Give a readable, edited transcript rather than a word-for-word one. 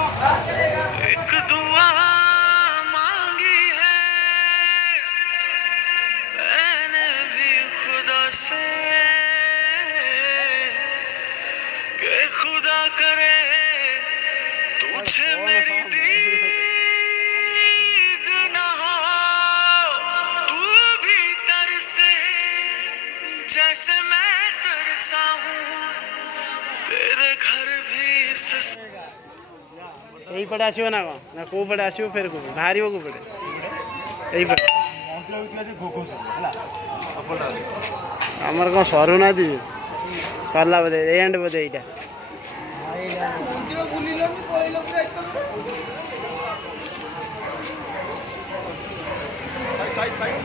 एक दुआ मांगी है मैंने भी खुदा से कि खुदा करे तुझे मेरी दीद ना हो, तू भी तरसे जैसे मैं तरसा हूँ, तेरे घर भी यही पटे आसो ना कौन ना कौ पटे आसो फेर को बाहर को पटे यही पटे आमर कौन सरू ना दी सरला बोधे एंड बोधे यहाँ